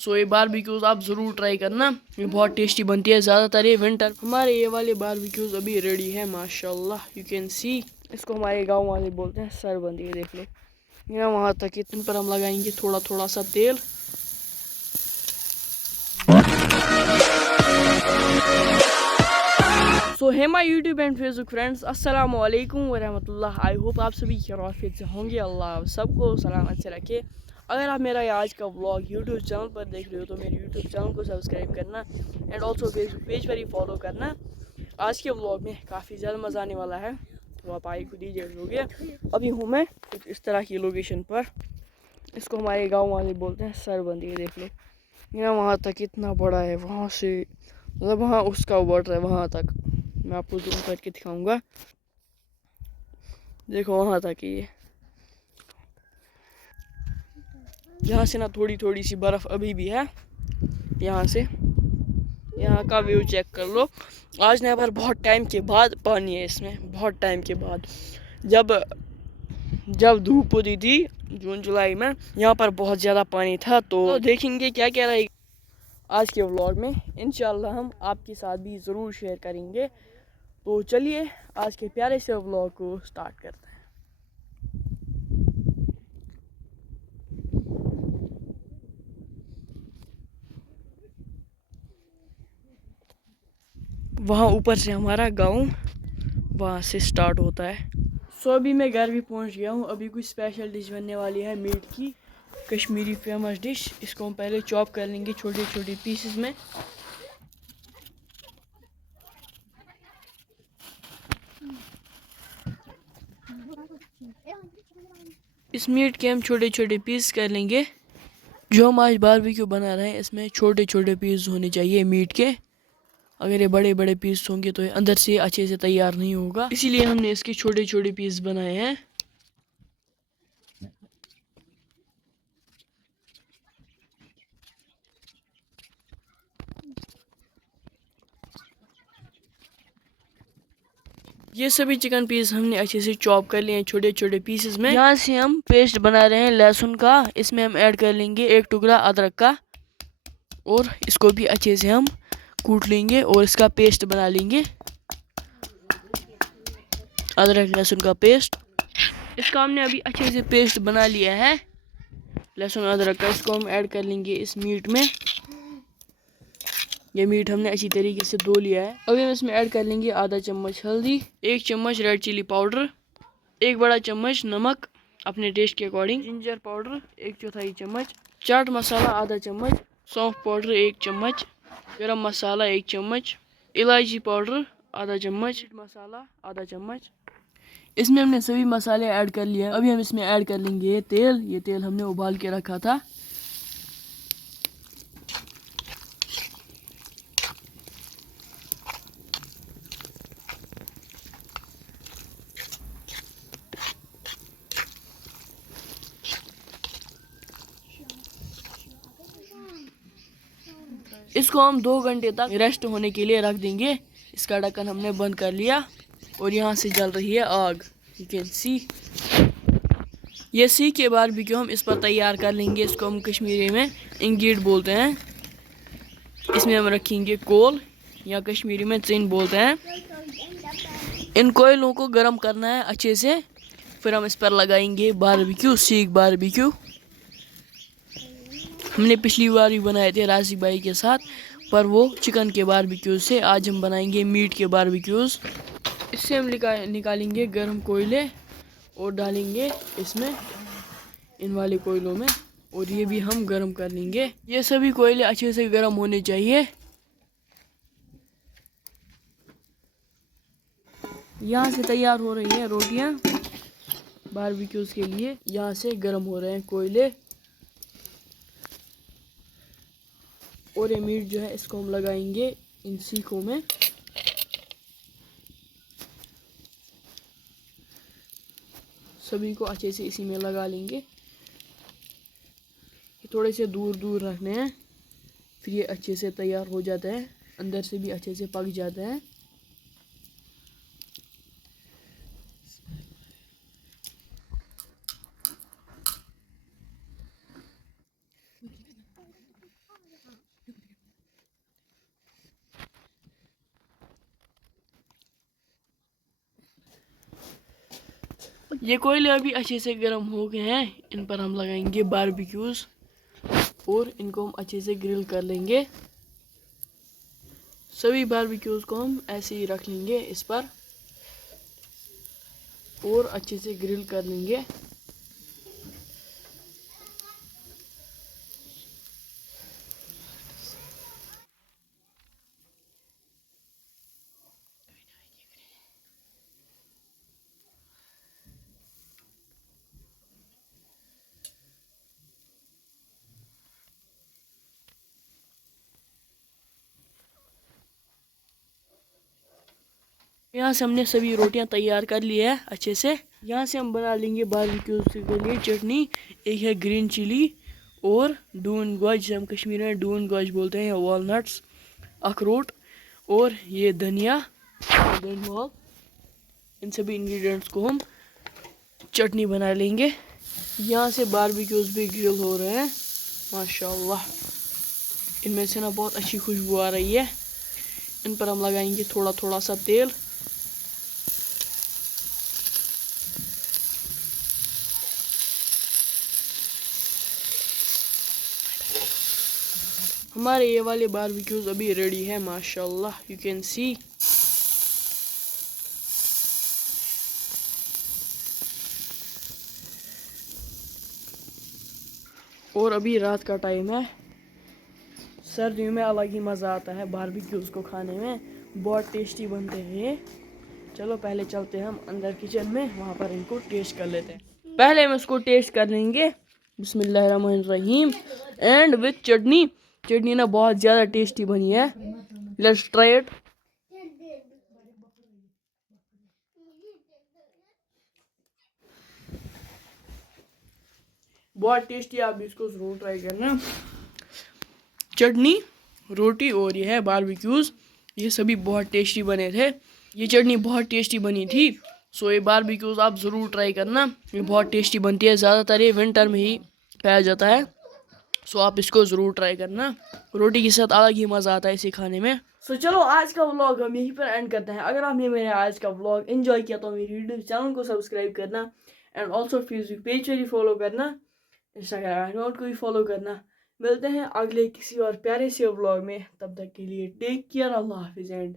सो ये बारबेक्यूज आप ज़रूर ट्राई करना, ये बहुत टेस्टी बनती है। ज़्यादातर ये विंटर। हमारे ये वाले बारबेक्यूज अभी रेडी है माशाल्लाह, यू कैन सी। इसको हमारे गांव वाले बोलते हैं सरबंद। ये देख लो, यहाँ वहाँ तक। इन पर हम लगाएंगे थोड़ा थोड़ा सा तेल। So hey my YouTube and Facebook friends, अस्सलाम वालेकुम वरहमतुल्लाह। आई होप आप सभी खैरियत से होंगे। अल्लाह सबको सलामत से रखे। अगर आप मेरा आज का व्लॉग यूट्यूब चैनल पर देख रहे हो तो मेरे यूट्यूब चैनल को सब्सक्राइब करना एंड ऑल्सो फेसबुक पेज पर ही फॉलो करना। आज के व्लॉग में काफ़ी ज़्यादा मज़ा आने वाला है, तो आप आई खुद ही देखोगे। अभी हूँ मैं कुछ इस तरह की लोकेशन पर। इसको हमारे गाँव वाले बोलते हैं सरबंद। ये देख लो, यहाँ वहाँ तक कितना बड़ा है। वहाँ से मतलब वहाँ उसका बॉर्डर है वहाँ तक। मैं आपको जूम करके दिखाऊंगा। देखो वहाँ तक ये, यहाँ से ना थोड़ी थोड़ी सी बर्फ अभी भी है। यहाँ से यहाँ का व्यू चेक कर लो। आज यहाँ पर बहुत टाइम के बाद पानी है इसमें, बहुत टाइम के बाद। जब जब धूप होती थी जून जुलाई में, यहाँ पर बहुत ज़्यादा पानी था। तो देखेंगे क्या क्या रहेगा आज के व्लॉग में। इंशाल्लाह हम आपके साथ भी ज़रूर शेयर करेंगे। तो चलिए आज के प्यारे से व्लॉग को स्टार्ट करते हैं। वहाँ ऊपर से हमारा गांव वहाँ से स्टार्ट होता है। सो अभी मैं घर भी पहुँच गया हूँ। अभी कुछ स्पेशल डिश बनने वाली है मीट की, कश्मीरी फेमस डिश। इसको हम पहले चॉप कर लेंगे छोटे छोटे पीसेस में। इस मीट के हम छोटे छोटे पीस कर लेंगे। जो हम आज बारबेक्यू बना रहे हैं इसमें छोटे छोटे पीस होने चाहिए मीट के। अगर ये बड़े बड़े पीस होंगे तो ये अंदर से अच्छे से तैयार नहीं होगा, इसीलिए हमने इसके छोटे छोटे पीस बनाए हैं। ये सभी चिकन पीस हमने अच्छे से चॉप कर लिए हैं छोटे छोटे पीसेस में। यहाँ से हम पेस्ट बना रहे हैं लहसुन का। इसमें हम ऐड कर लेंगे एक टुकड़ा अदरक का, और इसको भी अच्छे से हम कूट लेंगे और इसका पेस्ट बना लेंगे, अदरक लहसुन का पेस्ट। इसका हमने अभी अच्छे से पेस्ट बना लिया है लहसुन अदरक का। इसको हम ऐड कर लेंगे इस मीट में। ये मीट हमने अच्छी तरीके से धो लिया है। अभी हम इसमें ऐड कर लेंगे आधा चम्मच हल्दी, 1 चम्मच रेड चिली पाउडर, 1 बड़ा चम्मच नमक अपने टेस्ट के अकॉर्डिंग, जिंजर पाउडर 1/4 चम्मच, चाट मसाला आधा चम्मच, सौंफ पाउडर 1 चम्मच, गरम मसाला 1 चम्मच, इलायची पाउडर आधा चम्मच, मसाला आधा चम्मच। इसमें हमने सभी मसाले ऐड कर लिए। अभी हम इसमें ऐड कर लेंगे ये तेल। ये तेल हमने उबाल के रखा था। इसको हम 2 घंटे तक रेस्ट होने के लिए रख देंगे। इसका ढक्कन हमने बंद कर लिया और यहाँ से जल रही है आग, यू कैन सी। ये सी के बारबेक्यू हम इस पर तैयार कर लेंगे। इसको हम कश्मीरी में इंगीड बोलते हैं। इसमें हम रखेंगे कोल, या कश्मीरी में चिन बोलते हैं। इन कोयलों को गर्म करना है अच्छे से, फिर हम इस पर लगाएंगे बारबेक्यू, सीख बारबेक्यू। हमने पिछली बार भी बनाए थे राशिक भाई के साथ, पर वो चिकन के बारबेक्यूज से। आज हम बनाएंगे मीट के बारबेक्यूज। इससे हम निकालेंगे गर्म कोयले और डालेंगे इसमें, इन वाले कोयलों में, और ये भी हम गर्म कर लेंगे। ये सभी कोयले अच्छे से गर्म होने चाहिए। यहाँ से तैयार हो रही हैं रोटियाँ बारबेक्यूज के लिए। यहाँ से गर्म हो रहे हैं कोयले, और ये मीट जो है इसको हम लगाएंगे इन सीखों में। सभी को अच्छे से इसी में लगा लेंगे। ये थोड़े से दूर दूर रखने हैं, फिर ये अच्छे से तैयार हो जाता है, अंदर से भी अच्छे से पक जाता है। ये कोयले अभी अच्छे से गर्म हो गए हैं, इन पर हम लगाएंगे बारबेक्यूज और इनको हम अच्छे से ग्रिल कर लेंगे। सभी बारबेक्यूज को हम ऐसे ही रख लेंगे इस पर और अच्छे से ग्रिल कर लेंगे। यहाँ से हमने सभी रोटियां तैयार कर ली है अच्छे से। यहाँ से हम बना लेंगे बारबेक्यू के लिए चटनी। एक है ग्रीन चिली और डून गोश, जिसे हम कश्मीर में डून गोश बोलते हैं, वॉलनट्स, अखरोट और ये धनिया, इन सभी इंग्रेडिएंट्स को हम चटनी बना लेंगे। यहाँ से बारबेक्यूज भी ग्रिल हो रहे हैं माशाल्लाह। इनमें से ना बहुत अच्छी खुशबू आ रही है। इन पर हम लगाएंगे थोड़ा थोड़ा सा तेल। हमारे ये वाले बारबेक्यूज अभी रेडी है माशाल्लाह, यू कैन सी। और अभी रात का टाइम है। सर्दियों में अलग ही मज़ा आता है बारबेक्यूज को खाने में, बहुत टेस्टी बनते हैं ये। चलो पहले चलते हैं हम अंदर किचन में, वहाँ पर इनको टेस्ट कर लेते हैं। पहले हम इसको टेस्ट कर लेंगे बिस्मिल्लाहिर्रहमानिर्रहीम एंड विथ चटनी। चटनी ना बहुत ज़्यादा टेस्टी बनी है। Let's try it. बहुत टेस्टी, आप भी इसको ज़रूर ट्राई करना। चटनी, रोटी और ये है बारबेक्यूज, ये सभी बहुत टेस्टी बने थे। ये चटनी बहुत टेस्टी बनी थी। सो ये बारबेक्यूज आप ज़रूर ट्राई करना, ये बहुत टेस्टी बनती है। ज़्यादातर ये विंटर में ही खाया जाता है। सो आप इसको ज़रूर ट्राई करना, रोटी के साथ अलग ही मज़ा आता है इसे खाने में। सो चलो आज का व्लॉग हम यहीं पर एंड करते हैं। अगर आपने मेरे आज का व्लॉग एंजॉय किया तो मेरे यूट्यूब चैनल को सब्सक्राइब करना एंड ऑल्सो फेसबुक पेज पर भी फॉलो करना, इंस्टाग्राम अकाउंट को भी फॉलो करना। मिलते हैं अगले किसी और प्यारे से व्लॉग में, तब तक के लिए टेक केयर, अल्लाह हाफिज़ एंड